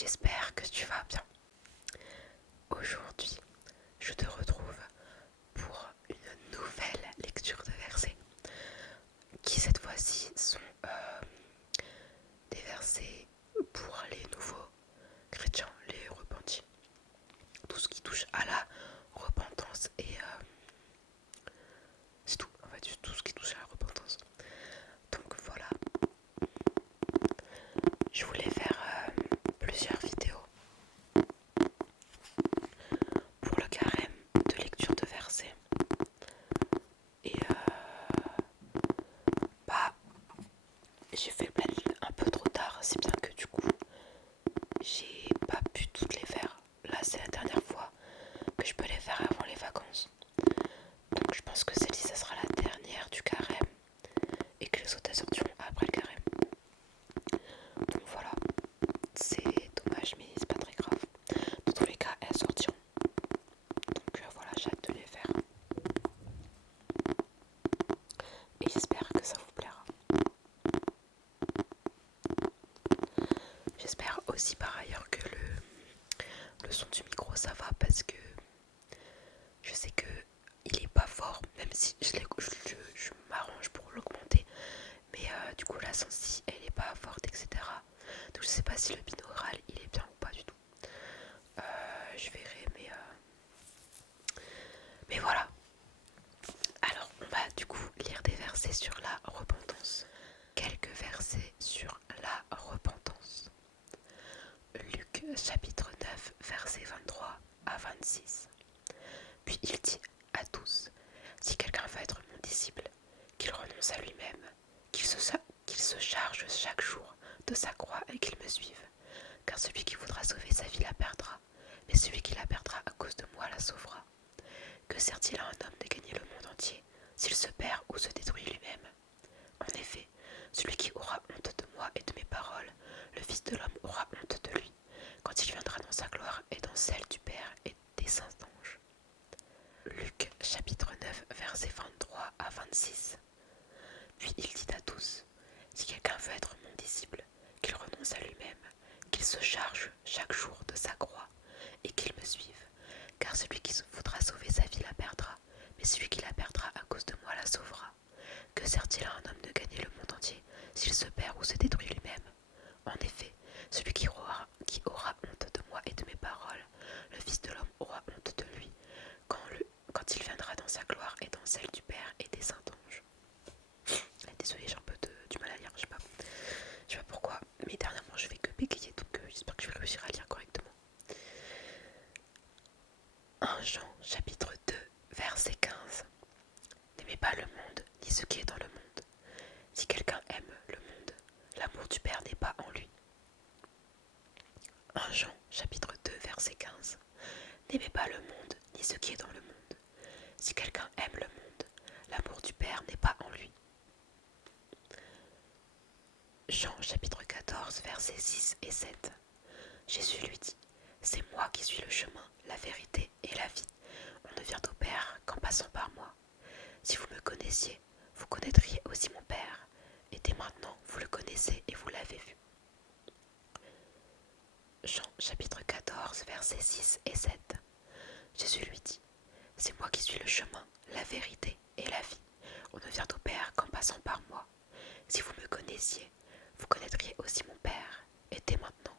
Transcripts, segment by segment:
j'espère que tu vas bien. Aujourd'hui, je te retrouve pour une nouvelle lecture de versets qui cette fois-ci sont des versets pour les nouveaux chrétiens, les repentis. Tout ce qui touche à la repentance et c'est tout, en fait, tout ce qui touche à la repentance. Donc voilà, je voulais faire plusieurs vidéos pour le carême de lecture de versets. Et j'ai fait le planning un peu trop tard, si bien que du coup j'ai pas pu toutes les faire. Là c'est la dernière fois que je peux les faire avant les vacances. Donc je pense que celle-ci ça sera la dernière du carême et que les autres elles sortiront après le carême. Donc voilà, c'est dommage mais c'est pas très grave. Dans tous les cas elles sortiront. Donc voilà, j'ai hâte de les faire. Et j'espère que ça vous plaira. J'espère aussi par ailleurs que le son du micro ça va, parce que je sais que il est pas fort, même si je m'arrange pour l'augmenter, mais du coup la sensi elle est pas forte, etc. Donc je sais pas si le binaural il est bien ou pas du tout. Je verrai, mais voilà. Alors on va du coup lire des versets sur la repentance. Quelques versets sur la repentance. Luc chapitre 9 versets 23 à 26. Puis il dit à tous: si quelqu'un veut être mon disciple, qu'il renonce à lui-même, qu'il se charge chaque jour de sa croix et qu'il me suive. Car celui qui voudra sauver sa vie la perdra, mais celui qui la perdra à cause de moi la sauvera. Que sert-il à un homme de gagner le monde entier s'il se perd ou se détruit lui-même? En effet, celui qui aura honte de moi et de mes paroles, le Fils de l'homme aura honte de lui, quand il viendra dans sa gloire et dans celle du Père et des saints anges. Luc chapitre 9 versets 23 à 26. Puis il dit à tous: si quelqu'un veut être mon disciple, qu'il renonce à lui-même, qu'il se charge chaque jour de sa croix et qu'il me suive. Car celui qui voudra sauver sa vie la perdra, mais celui qui la perdra à cause de moi la sauvera. Que sert-il à un homme de gagner le monde entier s'il se perd ou se détruit lui-même? En effet, celui qui aura honte de moi et de mes paroles, le Fils de l'homme aura honte de lui, quand il viendra dans sa gloire et dans celle du Père et des saints anges. Désolée, j'ai un peu du mal à lire, je sais pas pourquoi, mais dernièrement je fais que bégayer, donc j'espère que je vais réussir à lire correctement. 1 Jean chapitre 2 verset 15. N'aimez pas le monde, ni ce qui est dans le monde. Si quelqu'un aime le monde, l'amour du Père n'est pas en lui. 1 Jean chapitre 2 verset 15. N'aimez pas le monde, ni ce qui est dans le monde. Si quelqu'un aime le monde, l'amour du Père n'est pas en lui. Jean chapitre 14 versets 6 et 7. Jésus lui dit: c'est moi qui suis le chemin, la vérité et la vie. On ne vient au Père qu'en passant par moi. Si vous me connaissiez, vous connaîtriez aussi mon Père. Et dès maintenant, vous le connaissez et vous l'avez vu. Jean chapitre 14 versets 6 et 7. Jésus lui dit: c'est moi qui suis le chemin, la vérité et la vie. On ne vient au Père qu'en passant par moi. Si vous me connaissiez, vous connaîtriez aussi mon Père. Et dès maintenant,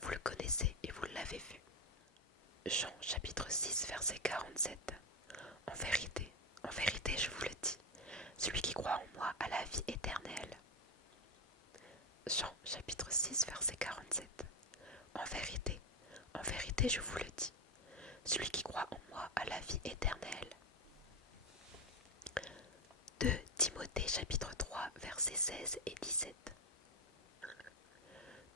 vous le connaissez et vous l'avez vu. Jean chapitre 6 verset 47. En vérité, je vous le dis, celui qui croit en moi a la vie éternelle. Jean chapitre 6 verset 47. En vérité, je vous le dis, celui qui croit en moi a la vie éternelle. 2 Timothée chapitre 3 versets 16 et 17.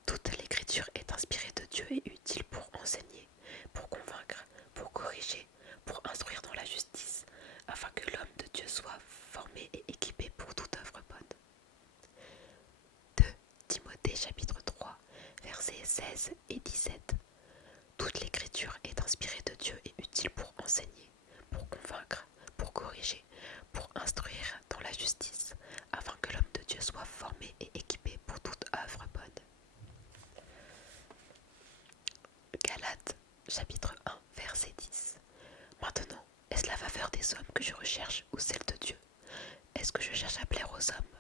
Toute l'écriture est inspirée de Dieu et utile pour enseigner, pour convaincre, pour corriger, pour instruire dans la justice, afin que l'homme de Dieu soit formé et équipé pour toute œuvre bonne. 2 Timothée chapitre 3 versets 16 et 17. Toute l'écriture est inspirée de Dieu et utile pour enseigner, pour convaincre, pour corriger, pour instruire dans la justice, afin que l'homme de Dieu soit formé et équipé pour toute œuvre bonne. Galates, chapitre 1, verset 10. Maintenant, est-ce la faveur des hommes que je recherche ou celle de Dieu? Est-ce que je cherche à plaire aux hommes?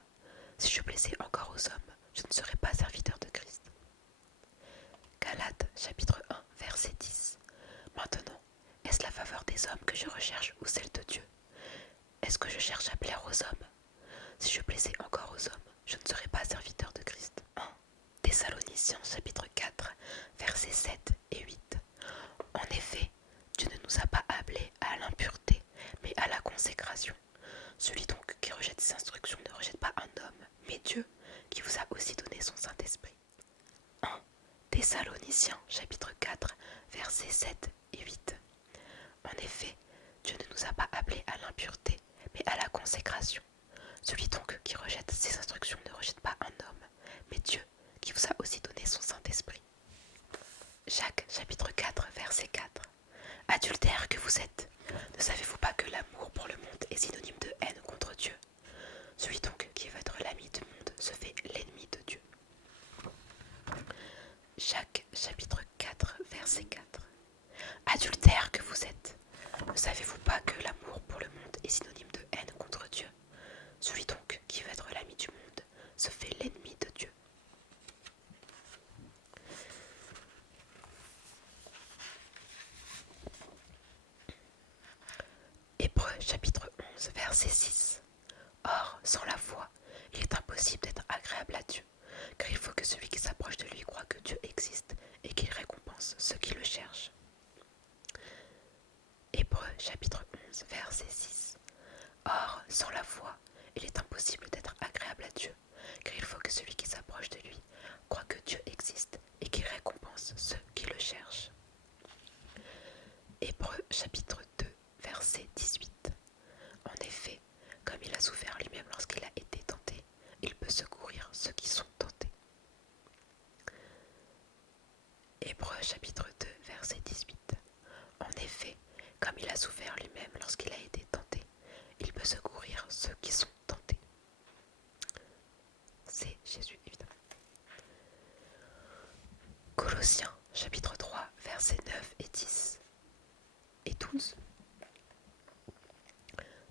Si je plaisais encore aux hommes, je ne serais pas serviteur de Christ. Galates, chapitre 1, verset 10. Maintenant, est-ce la faveur des hommes que je recherche ou celle de Dieu? Est-ce que je cherche à plaire aux hommes? Si je plaisais encore aux hommes, je ne serais pas serviteur de Christ. 1 Thessaloniciens, chapitre 4, versets 7 et 8. En effet, Dieu ne nous a pas appelés à l'impureté, mais à la consécration. Celui donc qui rejette ses instructions ne rejette pas un homme, mais Dieu, qui vous a aussi donné son Saint-Esprit. 1 Thessaloniciens, chapitre 4, versets 7 et 8. En effet, Dieu ne nous a pas appelés à l'impureté, mais à la consécration. Celui donc qui rejette ses instructions ne rejette pas un homme, mais Dieu, qui vous a aussi donné son Saint-Esprit. Jacques, chapitre 4, verset 4. Adultères que vous êtes, ne savez-vous pas que l'amour pour le monde est synonyme de haine contre Dieu? Celui donc qui veut être l'ami du monde se fait l'ennemi de Dieu. Jacques, chapitre 4, verset 4. Adultères que vous êtes, ne savez-vous pas que l'amour pour le monde est synonyme de haine contre Dieu? Celui donc qui veut être l'ami du monde se fait l'ennemi de Dieu. Hébreux chapitre 11 verset 6. Or, sans la foi, il est impossible d'être agréable à Dieu, car il faut que celui qui s'approche de lui croie que Dieu existe et qu'il récompense ceux qui le cherchent. Hébreux chapitre 11 verset 6. Or, sans la foi, il est impossible d'être agréable à Dieu, car il faut que celui qui s'approche de lui croie que Dieu existe et qu'il récompense ceux qui le cherchent. Hébreux chapitre 2 verset 18. En effet, comme il a souffert lui-même lorsqu'il a été tenté, il peut secourir ceux qui sont tentés. Hébreux chapitre 2 verset 18. En effet, comme il a souffert lui-même lorsqu'il a été tenté, il peut secourir ceux qui sont tentés. C'est Jésus, évidemment. Colossiens chapitre 3 versets 9 et 10 et 12.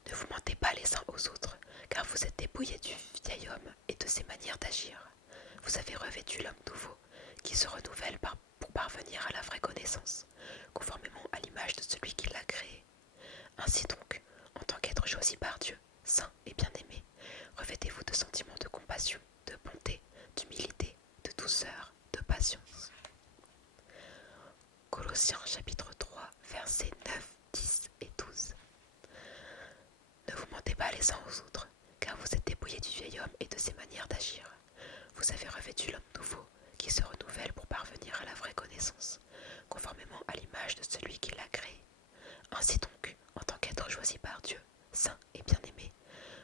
Ne vous mentez pas les uns aux autres, car vous êtes dépouillés du vieil homme et de ses manières d'agir. Vous avez revêtu l'homme nouveau, qui se renouvelle pour parvenir à la vraie connaissance, conformément à l'image de celui qui l'a créé. Ainsi donc, en tant qu'être choisi par Dieu, saint et bien-aimé, revêtez-vous de sentiments de compassion, de bonté, d'humilité, de douceur, de patience. Colossiens chapitre 3, versets 9, 10 et 12. Ne vous mentez pas les uns aux autres, car vous êtes dépouillés du vieil homme et de ses manières d'agir. Vous avez revêtu l'homme nouveau, qui se renouvelle pour parvenir à la vraie connaissance, conformément à l'image de celui qui l'a créé. Ainsi donc, en tant qu'être choisi par Dieu, saint et bien-aimé,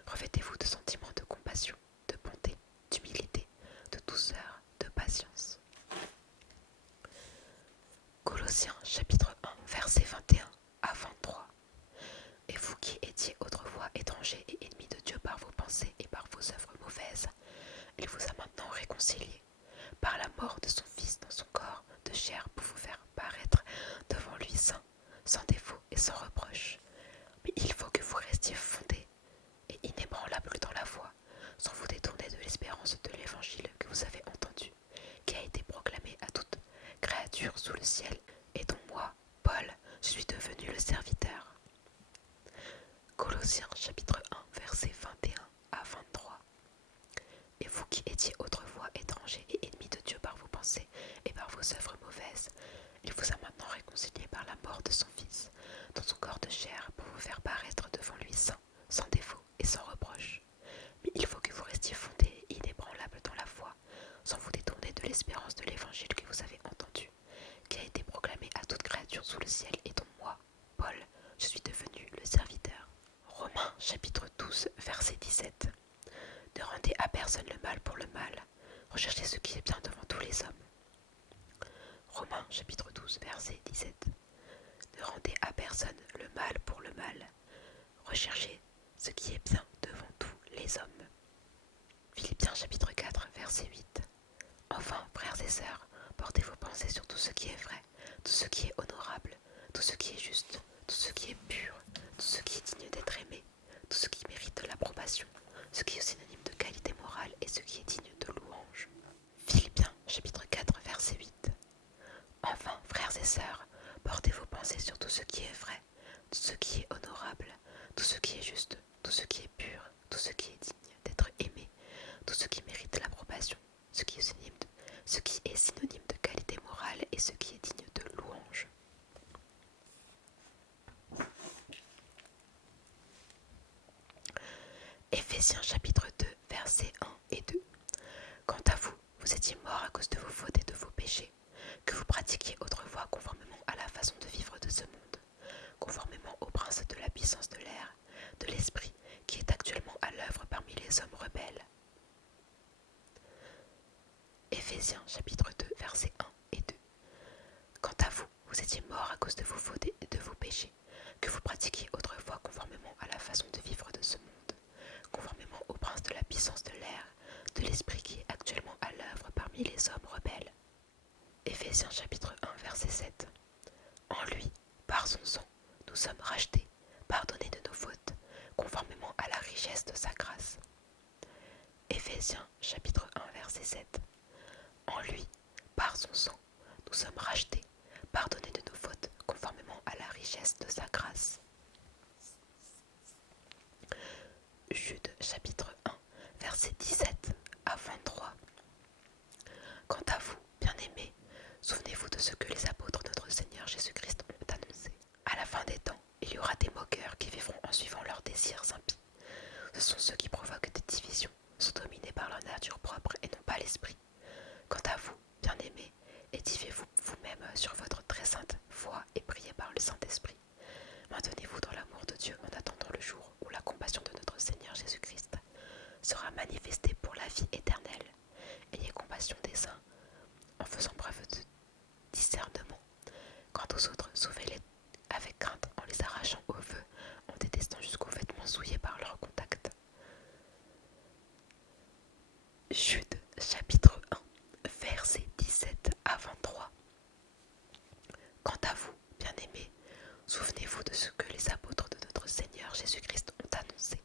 revêtez-vous de sentiments de compassion, de bonté, d'humilité, de douceur, de patience. Colossiens chapitre 1, versets 21 à 23. Et vous qui étiez autrefois étrangers et ennemis de Dieu par vos pensées et par vos œuvres mauvaises, il vous a maintenant réconciliés par la mort de son Fils dans son corps de chair pour vous faire paraître devant lui saint, sans défaut et sans reproche. Mais il faut que vous restiez fondés et inébranlables dans la foi, sans vous détourner de l'espérance de l'évangile que vous avez entendu, qui a été proclamé à toute créature sous le ciel, et dont moi, Paul, je suis devenu le serviteur. Colossiens chapitre 1, versets 21 à 23. Et vous qui étiez autrefois étrangers et ennemis de Dieu par vos pensées et par vos œuvres mauvaises, il vous a maintenant réconciliés par la mort de son Fils, dans son corps de chair, pour vous faire paraître devant lui saint, sans défaut et sans reproche. Mais il faut que vous restiez fondés et inébranlables dans la foi, sans vous détourner de l'espérance de l'évangile que vous avez entendu, qui a été proclamé à toute créature sous le ciel et dont moi, Paul, je suis devenu le serviteur. Romains chapitre 12, verset 17. Ne rendez à personne le mal pour le mal, recherchez ce qui est bien devant tous les hommes. Romains chapitre 12, verset 17. Ne rendez à personne le mal pour le mal, recherchez ce qui est bien devant tous les hommes. Philippiens chapitre 4, verset 8. Enfin, frères et sœurs, portez vos pensées sur tout ce qui est vrai, tout ce qui est honorable, tout ce qui est juste, tout ce qui est pur, tout ce qui est digne d'être aimé, tout ce qui mérite l'approbation, ce qui est synonyme de qualité morale et ce qui est digne de louange. Philippiens chapitre 4 verset 8. Enfin, frères et sœurs, portez vos pensées sur tout ce qui est vrai, tout ce qui est honorable, tout ce qui est juste, tout ce qui est pur, tout ce qui est digne d'être aimé, tout ce qui mérite l'approbation, ce qui est synonyme de qualité morale et ce qui est digne de louange. Éphésiens chapitre 2 versets 1 et 2. Quant à vous, vous étiez morts à cause de vos fautes et de vos péchés, que vous pratiquiez autrefois conformément à la façon de vivre de ce monde, conformément au prince de la puissance de l'air, de l'esprit qui est actuellement à l'œuvre parmi les hommes rebelles. Éphésiens chapitre 2 versets 1 et 2. Quant à vous, vous étiez morts à cause de vos fautes et de vos péchés, que vous pratiquiez autrefois conformément à la façon de vivre de ce monde, conformément au prince de la puissance de l'air, de l'esprit qui est actuellement à l'œuvre parmi les hommes rebelles. Éphésiens chapitre 1 verset 7. En lui, par son sang, nous sommes rachetés, pardonnés de nos fautes, conformément à la richesse de sa grâce. Éphésiens chapitre 1 verset 7. En lui, par son sang, nous sommes rachetés, pardonnés de nos fautes, conformément à la richesse de sa grâce. Jude chapitre 1 verset 17 à 23. Quant à vous, bien-aimés, souvenez-vous de ce que les apôtres de notre Seigneur Jésus-Christ ont annoncé. À la fin des temps, il y aura des moqueurs qui vivront en suivant leurs désirs impies. Ce sont ceux qui provoquent des divisions, sont dominés par leur nature propre et non pas l'esprit. Quant à vous, bien-aimés, édifiez-vous vous-même sur votre très sainte foi et priez par le Saint-Esprit. Maintenez-vous dans l'amour de Dieu en attendant le jour où la compassion de notre Seigneur Jésus-Christ sera manifestée pour la vie éternelle. Ayez compassion des saints en faisant preuve de discernement. Quant aux autres, sauvez-les avec crainte en les arrachant au feu, en détestant jusqu'aux vêtements souillés par leur contact. Jude chapitre 1 versets 17 à 23. Quant à vous, bien-aimés, souvenez-vous de ce que les apôtres de notre Seigneur Jésus-Christ ont annoncé.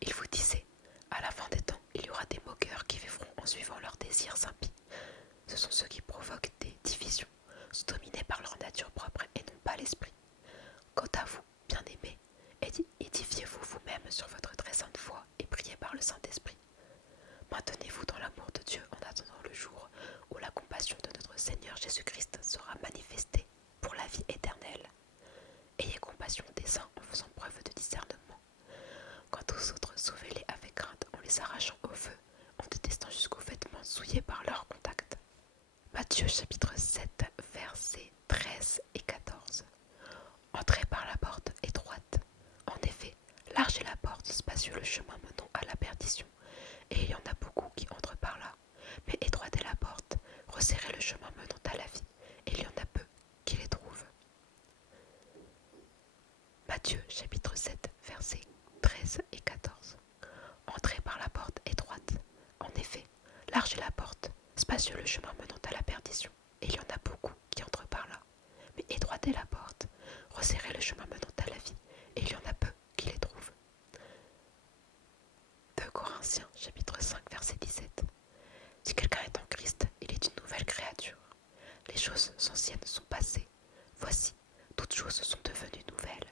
Ils vous disaient, à la fin des temps, il y aura des moqueurs qui vivront en suivant leurs désirs impies. Ce sont ceux qui provoquent des divisions, sont dominés par leur nature propre et non pas l'esprit. Quant à vous, bien-aimés, édifiez-vous vous-même sur votre très sainte foi et priez par le Saint-Esprit. Maintenez-vous dans l'amour de Dieu en attendant le jour où la compassion de notre Seigneur Jésus-Christ sera manifestée pour la vie éternelle. Ayez compassion des saints en faisant preuve de discernement. Quant aux autres, sauvez-les avec crainte en les arrachant au feu, en détestant jusqu'aux vêtements souillés par leur contact. Matthieu chapitre 7 versets 13 et 14. Entrez par la porte étroite. En effet, large est la porte, spacieux le chemin menant à la perdition, et il y en a beaucoup qui entrent par là. Mais étroite est la porte, resserrez le chemin menant à la vie, et il y en a peu qui les trouvent. Matthieu chapitre 7 versets 13 et 14. Entrez par la porte étroite. En effet, large est la porte, spacieux le chemin menant à la perdition, et il y en a beaucoup qui entrent par là. Mais étroite est la porte, resserrez le chemin menant à la vie, et il y en a peu qui les trouvent. 2 Corinthiens chapitre 5 verset 17. Si quelqu'un est en Christ, il est une nouvelle créature. Les choses anciennes sont passées. Voici, toutes choses sont devenues nouvelles.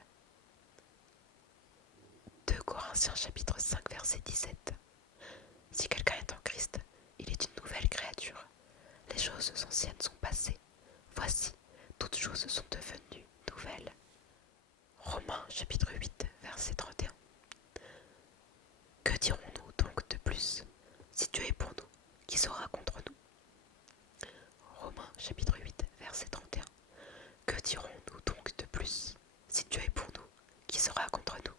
2 Corinthiens chapitre 5 verset 17. Si quelqu'un est en Christ, il est une nouvelle créature. Les choses anciennes sont passées. Voici, toutes choses sont devenues nouvelles. Romains chapitre 8 verset 31. Que dirons-nous donc de plus? Si Dieu est pour nous, qui sera contre nous? Romains chapitre 8 verset 31. Que dirons-nous donc de plus? Si Dieu est pour nous, qui sera contre nous?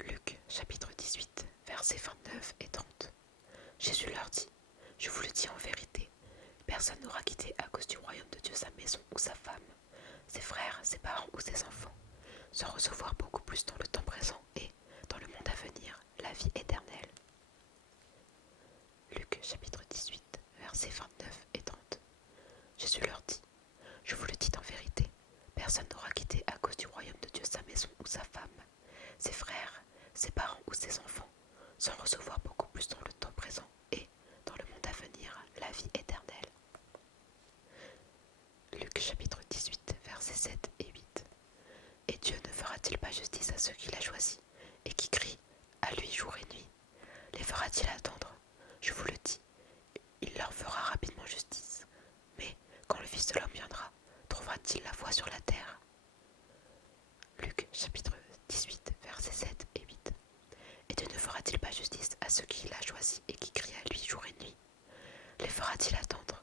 Luc chapitre 18 versets 29 et 30. Jésus leur dit, je vous le dis en vérité, personne n'aura quitté à cause du royaume de Dieu sa maison ou sa femme, ses frères, ses parents ou ses enfants, sans recevoir beaucoup plus dans le temps présent et, dans le monde à venir, la vie éternelle. chapitre 18, versets 29 et 30. Jésus leur dit: Je vous le dis en vérité, personne n'aura quitté à cause du royaume de Dieu sa maison ou sa femme, ses frères, ses parents ou ses enfants, sans recevoir beaucoup plus dans le temps présent et, dans le monde à venir, la vie éternelle. Luc chapitre 18, versets 7 et 8. Et Dieu ne fera-t-il pas justice à ceux qu'il a choisis et qui crient à lui jour et nuit? Les fera-t-il attendre? Je vous le dis, il leur fera rapidement justice. Mais quand le Fils de l'homme viendra, trouvera-t-il la foi sur la terre? Luc chapitre 18, versets 7 et 8. Et Dieu ne fera-t-il pas justice à ceux qu'il a choisis et qui crient à lui jour et nuit? Les fera-t-il attendre?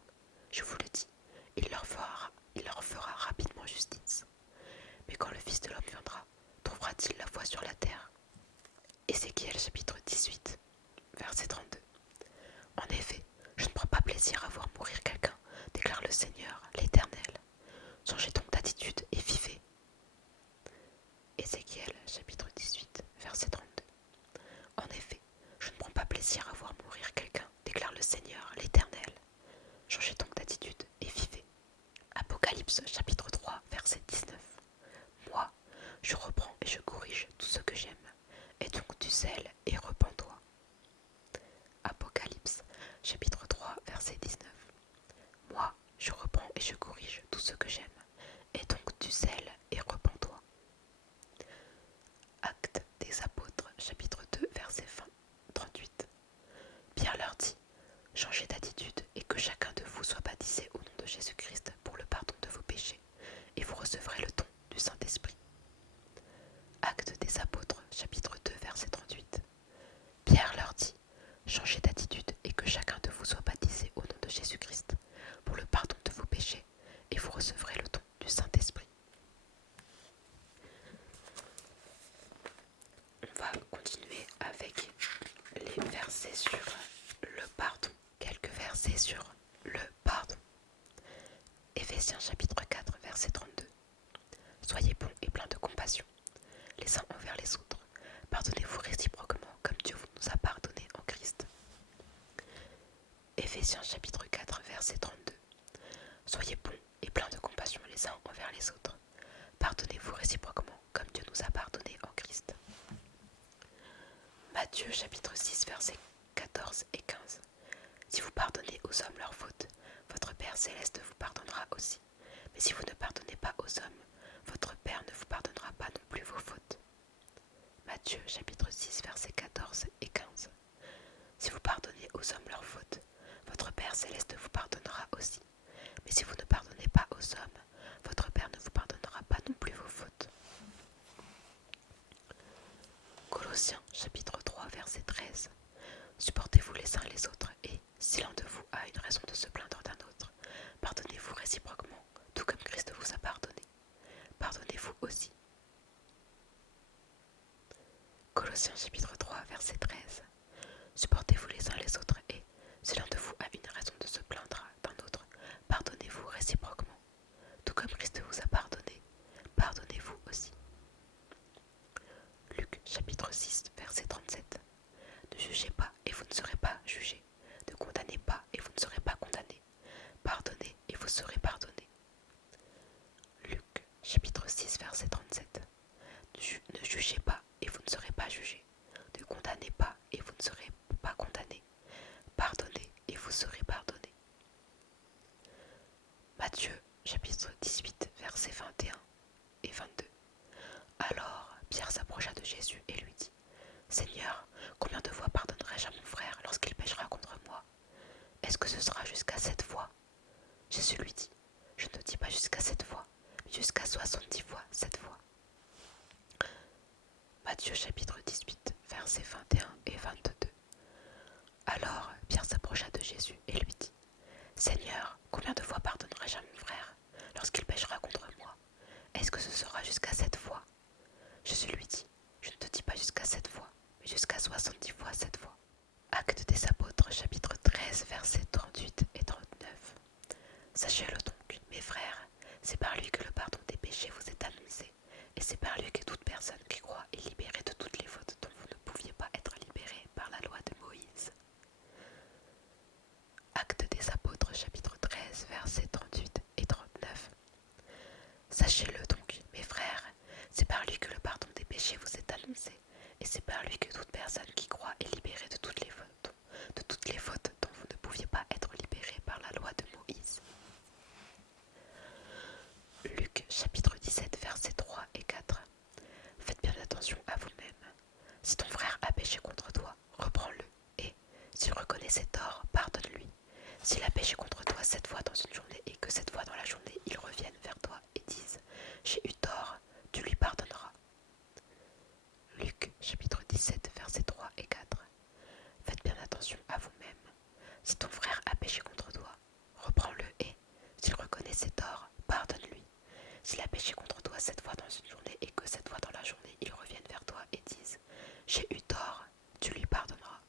Je vous le dis, il leur fera rapidement justice. Mais quand le Fils de l'homme viendra, trouvera-t-il la foi sur la terre? Ézéchiel chapitre 18, verset 32. En effet, je ne prends pas plaisir à voir mourir quelqu'un, déclare le Seigneur, l'Éternel. Changez donc d'attitude et vivez. Ézéchiel chapitre 18, verset 32. En effet, je ne prends pas plaisir à voir mourir quelqu'un, déclare le Seigneur, l'Éternel. Changez donc d'attitude et vivez. Apocalypse chapitre 3, verset 19. Moi, je reprends et je corrige tout ce que j'aime. Aie donc du zèle et repens-toi. Apocalypse chapitre 3, verset 19. Moi, je reprends et je corrige tout ce que j'aime. Aie donc du zèle et repens-toi. Actes des apôtres chapitre 2, verset 38. Pierre leur dit: Changez d'attitude et que chacun de vous soit baptisé au nom de Jésus-Christ pour le pardon de vos péchés, et vous recevrez le don du Saint-Esprit. Actes des apôtres chapitre 2, verset 38. Pierre leur dit: Changez d'attitude et que chacun de vous soit baptisé au nom de Jésus-Christ pour le pardon de vos péchés, et vous recevrez le don du Saint-Esprit. On va continuer avec les versets sur le pardon. Quelques versets sur le pardon. Éphésiens chapitre 4, verset 32. Soyez bons et pleins de compassion, les uns envers les autres. Pardonnez-vous réciproquement comme Dieu vous nous a pardonné en Christ. Éphésiens chapitre 4, verset 32. Soyez bons et pleins de compassion les uns envers les autres. Pardonnez-vous réciproquement comme Dieu nous a pardonné en Christ. Matthieu chapitre 6, versets 14 et 15. Si vous pardonnez aux hommes leurs fautes, votre Père céleste vous pardonnera aussi. Mais si vous ne pardonnez pas aux hommes, votre Père ne vous pardonnera pas non plus vos fautes. Matthieu chapitre 6, versets 14 et 15. Si vous pardonnez aux hommes leurs fautes, votre Père céleste vous pardonnera aussi. Mais si vous ne pardonnez pas aux hommes, votre Père ne vous pardonnera pas non plus vos fautes. Colossiens chapitre 3, verset 13. Supportez-vous les uns les autres et, si l'un de vous a une raison de se plaindre d'un autre, pardonnez-vous réciproquement, tout comme Christ vous a pardonné. Pardonnez-vous aussi. Colossiens chapitre 3, verset 13. Supportez-vous les uns les autres et, si l'un de vous a une raison de se plaindre d'un autre, pardonnez-vous réciproquement, tout comme Christ vous a pardonné. Pardonnez-vous aussi. Luc chapitre 6, verset 37. Ne jugez pas et vous ne serez pas jugés. Ne condamnez pas et vous ne serez pas condamnés. Pardonnez et vous serez pardonnés. Luc chapitre 6, verset 37. Ne jugez pas et vous ne serez pas jugés. Ne condamnez pas et vous ne serez pas condamnés. Pardonnez et vous serez pardonnés. Matthieu chapitre 18, versets 21 et 22. Alors Pierre s'approcha de Jésus et lui dit: Seigneur, combien de fois pardonnerai-je à mon frère lorsqu'il péchera contre moi? Est-ce que ce sera jusqu'à 7 fois? Jésus lui dit: Je ne dis pas jusqu'à 7 fois, mais jusqu'à 70 fois 7 fois. Matthieu chapitre 18, versets 21 et 22. Alors Pierre s'approcha de Jésus et lui dit: Seigneur, combien de fois pardonnerai-je à mon frère lorsqu'il péchera contre moi? Est-ce que ce sera jusqu'à 7 fois? Jésus lui dit: Je ne te dis pas jusqu'à 7 fois, mais jusqu'à 70 fois 7 fois. Actes des apôtres chapitre 13, versets 38 et 39. Sachez-le donc, mes frères, c'est par lui que le pardon des péchés vous est annoncé, et c'est par lui que toute personne qui croit est libérée de toutes les fautes dont vous ne pouviez pas être libérés par la Sachez-le donc, mes frères, c'est par lui que le pardon des péchés vous est annoncé, et c'est par lui que toute personne qui croit est libérée de toutes les fautes dont vous ne pouviez pas être libérés par la loi de Moïse. Luc chapitre 17 versets 3 et 4. Faites bien attention à vous-même. Si ton frère a péché contre toi, reprends-le, et, s'il reconnaît ses torts, pardonne-lui. S'il a péché contre toi 7 fois dans une journée et que 7 fois dans la journée il revienne vers toi et dise « J'ai eu tort », tu lui pardonneras. Luc chapitre 17 versets 3 et 4. Faites bien attention à vous-même. Si ton frère a péché contre toi, reprends-le et, s'il reconnaît ses torts, pardonne-lui. S'il a péché contre toi 7 fois dans une journée et que 7 fois dans la journée il revienne vers toi et dise « J'ai eu tort », tu lui pardonneras.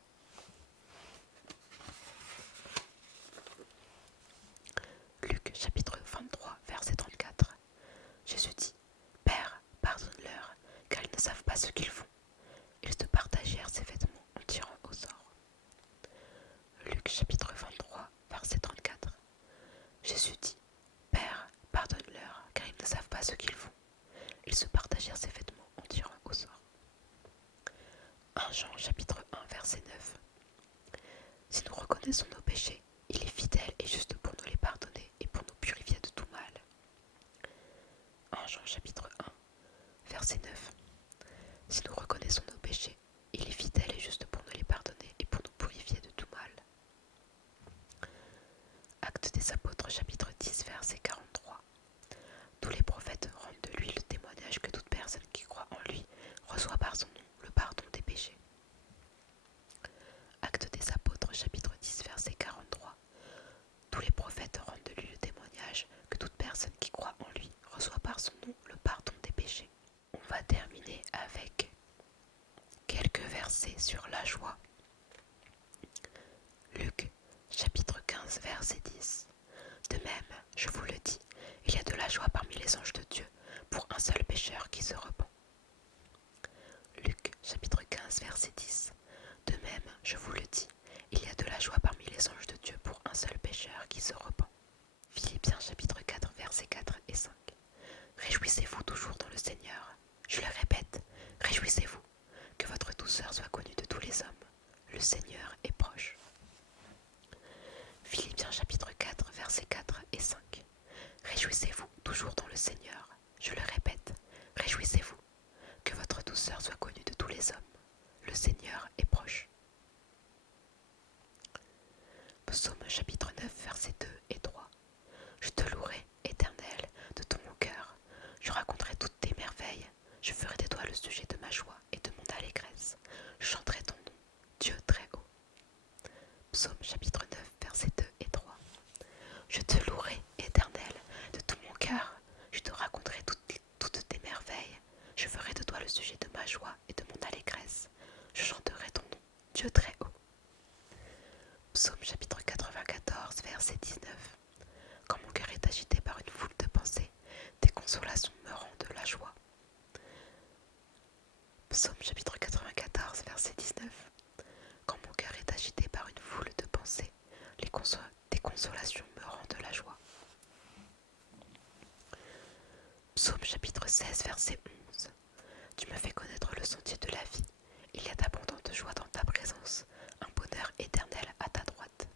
Luc chapitre 23 verset 34. Jésus dit « Père, pardonne-leur, car ils ne savent pas ce qu'ils font. » Ils se partagèrent ses vêtements en tirant au sort. Luc chapitre 23 verset 34. Jésus dit « Père, pardonne-leur, car ils ne savent pas ce qu'ils font. » Ils se partagèrent ses vêtements en tirant au sort. 1 Jean chapitre 1 verset 9. Si nous reconnaissons nos péchés, il est fidèle et juste pour nous les pardonner et pour nous purifier de tout mal. 1 Jean chapitre 1 verset 9. Si nous reconnaissons nos péchés, il est fidèle et juste pour nous les pardonner et pour nous purifier de tout mal. Actes des apôtres chapitre 10 verset 43. Tous les prophètes rendent de lui le témoignage que toute personne qui croit en lui reçoit par son nom le pardon des péchés. Actes des apôtres chapitre 10 verset 43. Tous les prophètes rendent de lui le témoignage que toute personne qui croit en lui reçoit par son nom le pardon des péchés. On va terminer avec quelques versets sur la joie. Luc chapitre 15 verset 10. De même, je vous le dis, il y a de la joie parmi les anges de Dieu pour un seul pécheur qui se repent. Luc chapitre 15 verset 10. De même, je vous le dis, il y a de la joie parmi les anges de Dieu pour un seul pécheur qui se repent. Philippiens chapitre 4 versets 4 et 5. Réjouissez-vous toujours dans le Seigneur. Je le répète, réjouissez-vous, que votre douceur soit connue de tous les hommes. Le Seigneur est proche. Philippiens chapitre 4 versets 4 et 5. Réjouissez-vous toujours dans le Seigneur. Je le répète, réjouissez-vous, que votre douceur soit connue de tous les hommes. Le Seigneur est proche. Psaume chapitre 9 versets 2 et 3. Je te louerai, Éternel, de tout mon cœur. Je raconterai toutes tes merveilles. Je ferai de toi le sujet de ma joie et de mon allégresse. Je chanterai ton nom, Dieu très haut. Psaume chapitre 9 versets 2 et 3. Je te louerai, Éternel, de tout mon cœur. Je te raconterai toutes tes merveilles. Je ferai de toi le sujet de ma joie et de mon allégresse. Je chanterai ton nom, Dieu très haut. Psaume chapitre 94 verset 19. Quand mon cœur est agité par une foule de pensées, tes consolations me rendent la joie. Psaume chapitre 94 verset 19. Quand mon cœur est agité par une foule de pensées, tes consolations me rendent la joie. Psaume chapitre 16 verset 11. Tu me fais connaître le sentier de la vie. Il y a d'abondantes joies dans ta présence, un bonheur éternel à ta droite.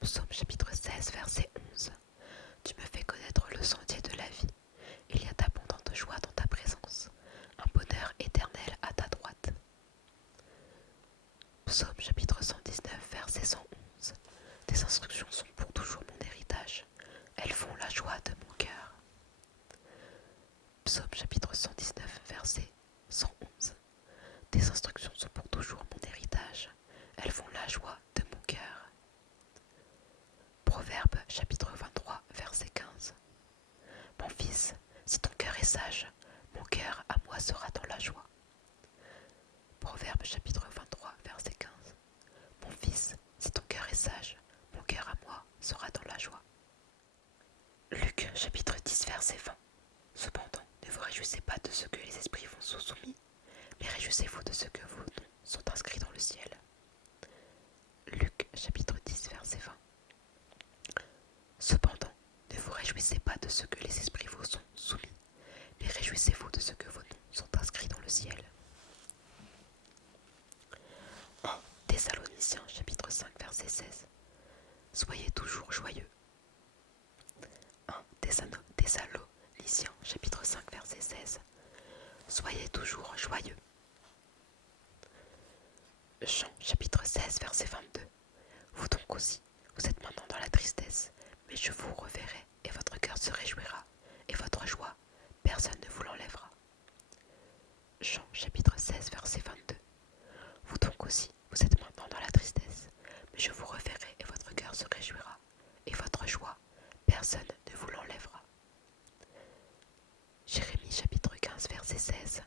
Psaume chapitre 16 verset 11. Tu me fais connaître le sentier de la vie. Il y a d'abondantes joies dans ta présence, un bonheur éternel à ta droite. Psaume chapitre 119 verset 111. Tes instructions sont pour toujours mon héritage. Elles font la joie de mon cœur. Psaume chapitre 119 verset 111. Tes instructions sont pour toujours mon héritage. Elles font la joie de mon cœur. Proverbe chapitre 23 verset 15. Mon fils, si ton cœur est sage, mon cœur à moi sera dans la joie. Proverbe chapitre 23 verset 15. Mon fils, si ton cœur est sage, mon cœur à moi sera dans la joie. Luc chapitre 10 verset 20. Cependant, ne vous réjouissez pas de ce que les esprits vous sont soumis, mais réjouissez-vous de ce que vos noms sont inscrits dans le ciel. Luc chapitre 10 verset 20. Cependant, ne vous réjouissez pas de ce que les esprits vous sont soumis, Soyez toujours joyeux. Jean chapitre 16 verset 22. Vous donc aussi, vous êtes maintenant dans la tristesse, mais je vous reverrai, et votre cœur se réjouira, et votre joie, personne ne vous l'enlèvera. Jean chapitre 16 verset 22. Vous donc aussi, vous êtes maintenant dans la tristesse, mais je vous reverrai, et votre cœur se réjouira, et votre joie, personne ne vous l'enlèvera. Jérémie chapitre 15 verset 16.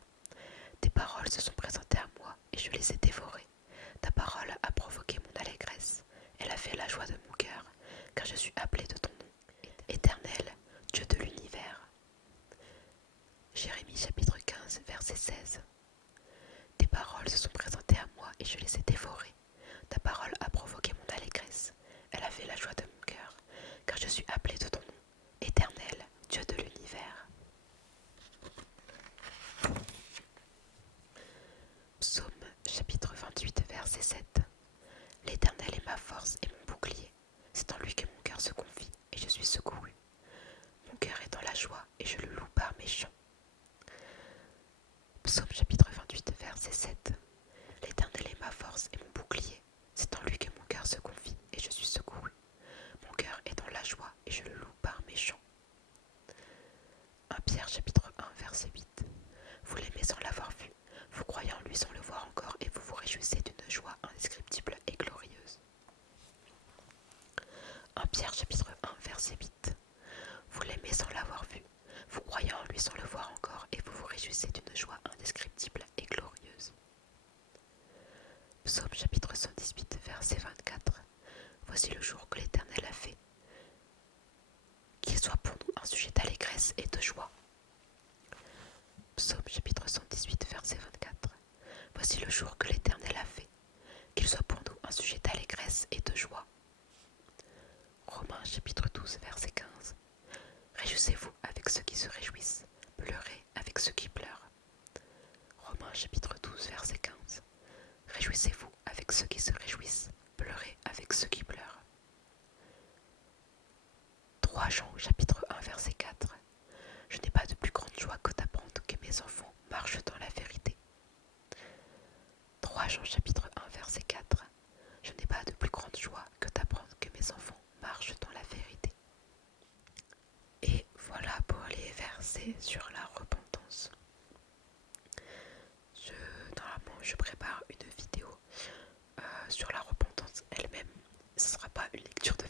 Tes paroles se sont présentées à moi, et je les ai dévorées. Ta parole a provoqué mon allégresse, elle a fait la joie de mon cœur, car je suis appelé de ton nom, Éternel, Dieu de l'univers. Jérémie chapitre 15 verset 16. Tes paroles se sont présentées à moi, et je les ai dévorées. Ta parole a provoqué mon allégresse, elle a fait la joie de mon cœur, car je suis appelé de ton nom, Éternel, Dieu de l'univers. Psaume chapitre 28 verset 7. L'Éternel est ma force et mon bouclier, c'est en lui que mon cœur se confie et je suis secouru. Mon cœur est dans la joie et je le loue par mes chants. Psaume chapitre 28 verset 7. L'Éternel est ma force et mon bouclier, c'est en lui que mon cœur se confie et je suis secouru. Mon cœur est dans la joie et je le loue par mes chants. 1 Pierre chapitre 1 verset 8. Vous l'aimez sans l'avoir vu, vous croyez en lui sans le voir encore et vous vous réjouissez d'une joie indescriptible et glorieuse. 1 Pierre chapitre 1 verset 8. Vous l'aimez sans l'avoir vu, vous croyez en lui sans le voir encore et vous vous réjouissez d'une joie indescriptible et glorieuse. Psaume chapitre 118 verset 24. Voici le jour que l'Éternel a fait, qu'il soit pour nous un sujet d'allégresse et de joie. Psaume chapitre 118 verset 24. Voici le jour que l'Éternel a fait, qu'il soit pour nous un sujet d'allégresse et de joie. Romains chapitre 12 verset 15. Réjouissez-vous avec ceux qui se réjouissent, pleurez avec ceux qui pleurent. Romains chapitre 12 verset 15. Réjouissez-vous avec ceux qui se réjouissent, pleurez avec ceux qui pleurent. 3 Jean chapitre 1 verset 4. Je n'ai pas de plus grande joie que d'apprendre que mes enfants marchent dans la vérité. 3 Jean chapitre 1 verset 4. Je n'ai pas de plus grande joie que d'apprendre que mes enfants marchent dans la vérité. Et voilà pour les versets sur la repentance. Normalement, je prépare une vidéo sur la repentance elle-même. Ce ne sera pas une lecture de